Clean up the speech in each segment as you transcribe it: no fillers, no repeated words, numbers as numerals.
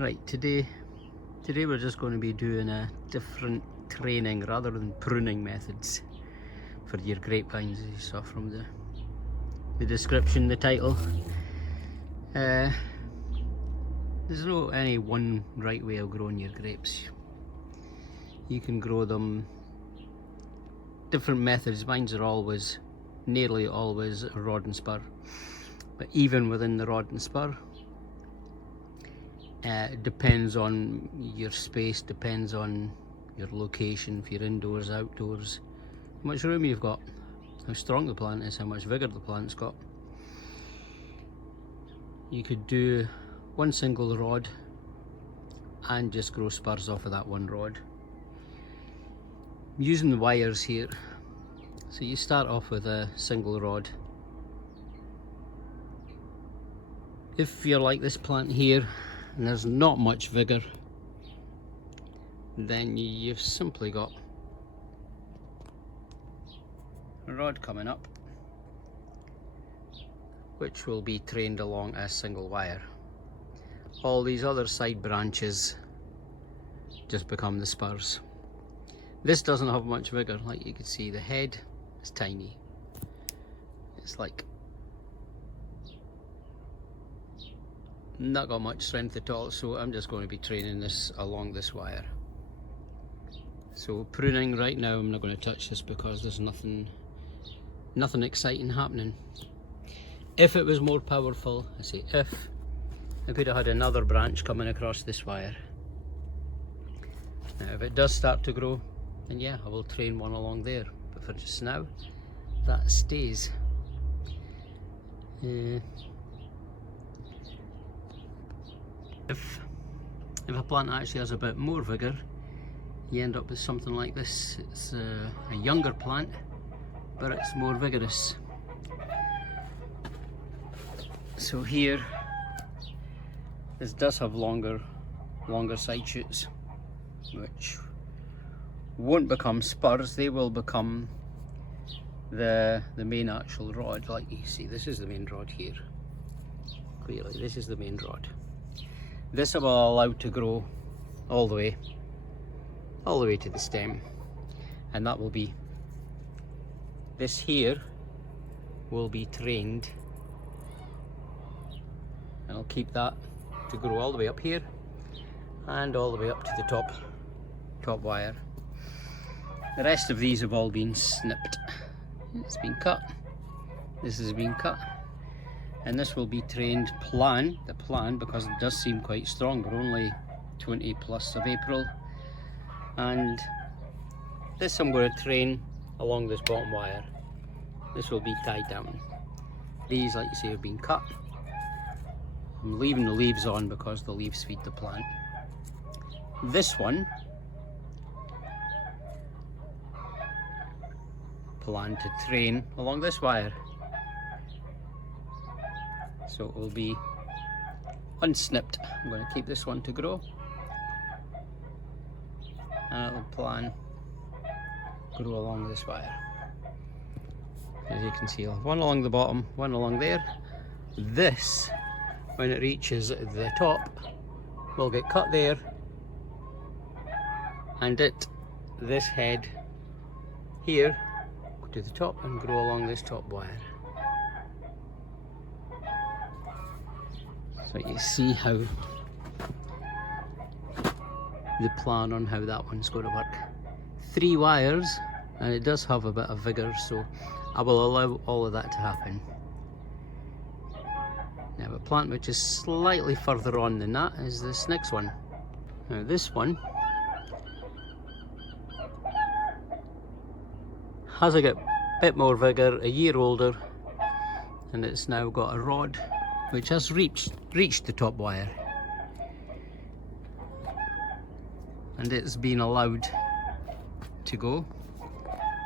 Right, today we're just going to be doing a different training rather than pruning methods for your grapevines, as you saw from the description, the title. There's no any one right way of growing your grapes. You can grow them different methods. Mine's are nearly always a rod and spur, but even within the rod and spur, it depends on your space, depends on your location, if you're indoors, outdoors, how much room you've got, how strong the plant is, how much vigour the plant's got. You could do one single rod and just grow spurs off of that one rod. I'm using the wires here, so you start off with a single rod. If you're like this plant here and there's not much vigour, then you've simply got a rod coming up which will be trained along a single wire. All these other side branches just become the spurs. This doesn't have much vigour. Like you can see, the head is tiny. It's like not got much strength at all, so I'm just going to be training this along this wire. So pruning right now, I'm not going to touch this because there's nothing exciting happening. If it was more powerful, I say if I could have had another branch coming across this wire. Now if it does start to grow, then yeah, I will train one along there, but for just now that stays. If a plant actually has a bit more vigour, you end up with something like this. It's a younger plant, but it's more vigorous. So here, this does have longer side shoots, which won't become spurs. They will become the main actual rod. Like you see, this is the main rod here. Clearly, this is the main rod. This I will allow to grow all the way to the stem, and that will be, this here will be trained, and I'll keep that to grow all the way up here and all the way up to the top wire. The rest of these have all been snipped. It's been cut. This has been cut. And this will be trained the plan, because it does seem quite strong. We're only 20 plus of April. And this I'm going to train along this bottom wire. This will be tied down. These, like you see, have been cut. I'm leaving the leaves on because the leaves feed the plant. This one, plan to train along this wire. So it will be unsnipped. I'm going to keep this one to grow, and it'll plan grow along this wire. As you can see, I'll have one along the bottom, one along there. This, when it reaches the top, will get cut there, and this head here, go to the top and grow along this top wire. So you see how the plan on how that one's going to work. 3 wires, and it does have a bit of vigour, so I will allow all of that to happen. Now a plant which is slightly further on than that is this next one. Now this one has a bit more vigour, a year older, and it's now got a rod which has reached the top wire, and it's been allowed to go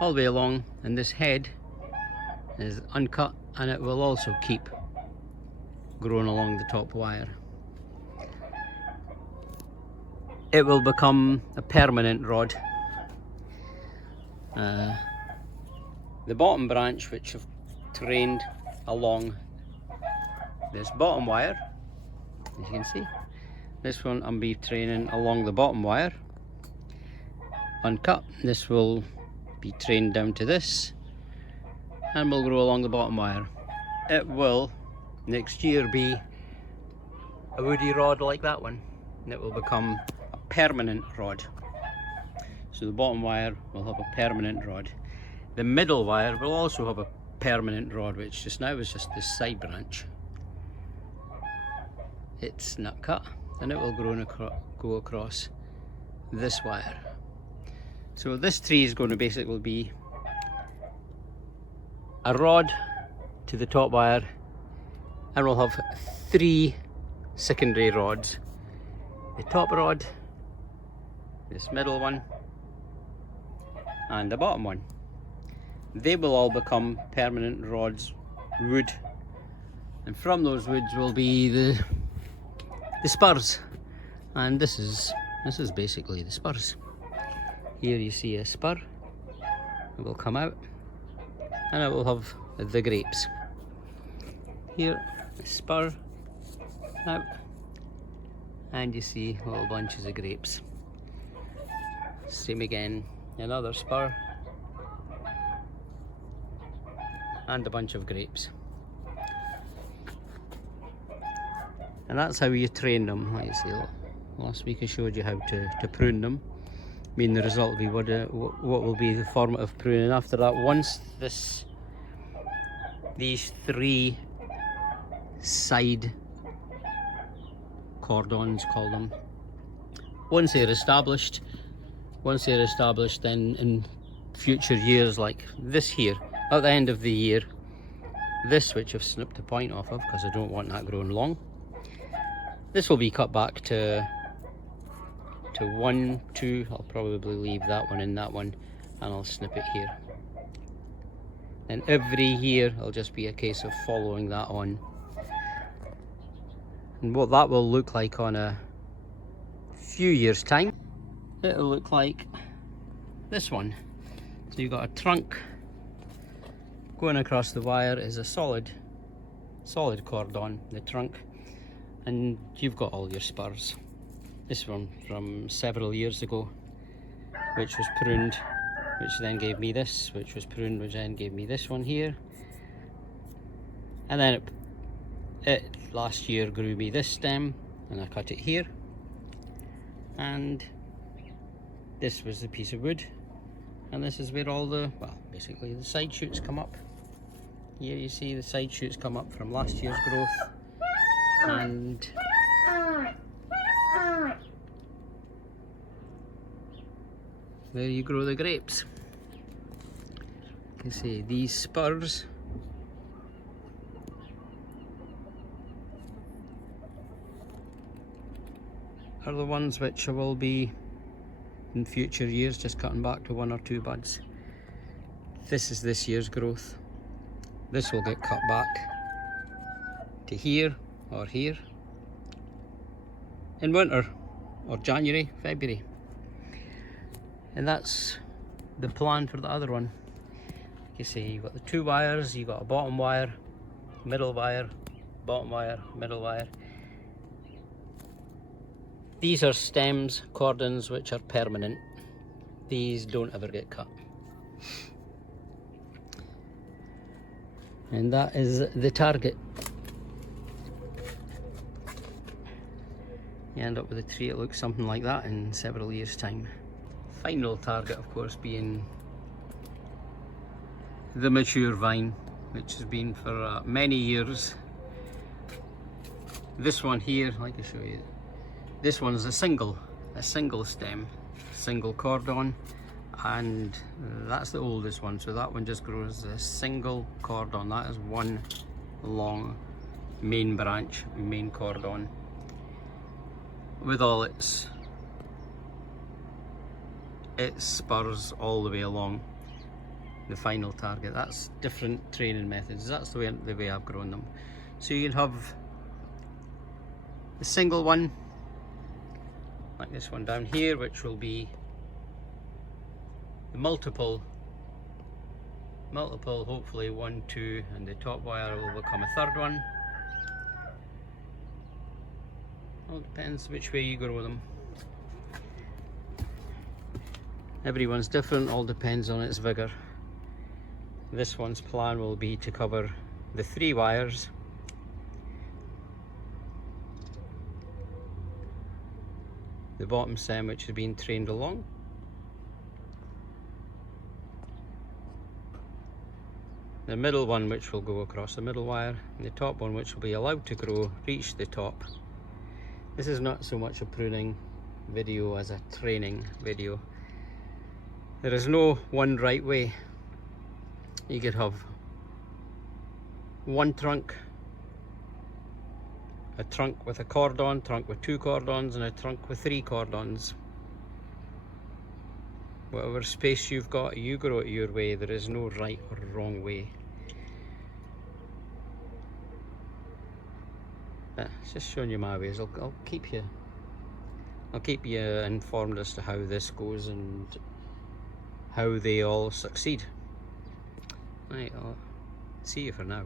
all the way along, and this head is uncut, and it will also keep growing along the top wire. It will become a permanent rod. The bottom branch, which I've trained along this bottom wire, as you can see, This one I'll be training along the bottom wire, uncut. This will be trained down to this, and will grow along the bottom wire. It will next year be a woody rod like that one, and it will become a permanent rod. So the bottom wire will have a permanent rod. The middle wire will also have a permanent rod, which just now is just this side branch. It's not cut, and it will go across this wire. So this tree is going to basically be a rod to the top wire, and we'll have 3 secondary rods. The top rod, this middle one, and the bottom one. They will all become permanent rods, wood, and from those woods will be the spurs. And this is basically the spurs. Here you see a spur. It will come out, and it will have the grapes. Here, a spur out, and you see little bunches of grapes. Same again, another spur, and a bunch of grapes. And that's how you train them. Like I say, last week I showed you how to prune them. I mean, the result will be what will be the formative pruning after that. Once these 3 side cordons, call them, once they're established, then in future years, like this here, at the end of the year, this, which I've snipped the point off of because I don't want that growing long, this will be cut back to 1, 2. I'll probably leave that one in that one, and I'll snip it here. And every year it'll just be a case of following that on. And what that will look like on a few years' time, it'll look like this one. So you've got a trunk going across the wire is a solid cordon, the trunk, and you've got all your spurs. This one from several years ago, which was pruned, which then gave me this, which was pruned, which then gave me this one here. And then it last year grew me this stem, and I cut it here. And this was the piece of wood, and this is where all the, well, basically the side shoots come up. Here you see the side shoots come up from last year's growth, and there you grow the grapes. You can see these spurs are the ones which I will be in future years just cutting back to 1 or 2 buds. This is this year's growth. This will get cut back to here or here in winter or January, February. And that's the plan for the other one. Like you see, you've got the 2 wires, you've got a bottom wire, middle wire, bottom wire, middle wire. These are stems, cordons, which are permanent. These don't ever get cut. And that is the target. You end up with a tree that looks something like that in several years' time. Final target, of course, being the mature vine, which has been for many years. This one here, like I show you, this one's a single stem, single cordon, and that's the oldest one. So that one just grows a single cordon. That is one long main branch, main cordon, with all its spurs all the way along the final target. That's different training methods. That's the way I've grown them. So you can have the single one, like this one down here, which will be the multiple, hopefully 1, 2, and the top wire will become a third one. All depends which way you grow them. Everyone's different, all depends on its vigour. This one's plan will be to cover the 3 wires, the bottom stem which has been trained along, the middle one which will go across the middle wire, and the top one which will be allowed to grow, reach the top. This is not so much a pruning video as a training video. There is no one right way. You could have one trunk, a trunk with a cordon, trunk with 2 cordons, and a trunk with 3 cordons. Whatever space you've got, you grow it your way. There is no right or wrong way. But it's just showing you my ways. I'll keep you informed as to how this goes and how they all succeed. Right, I'll see you for now.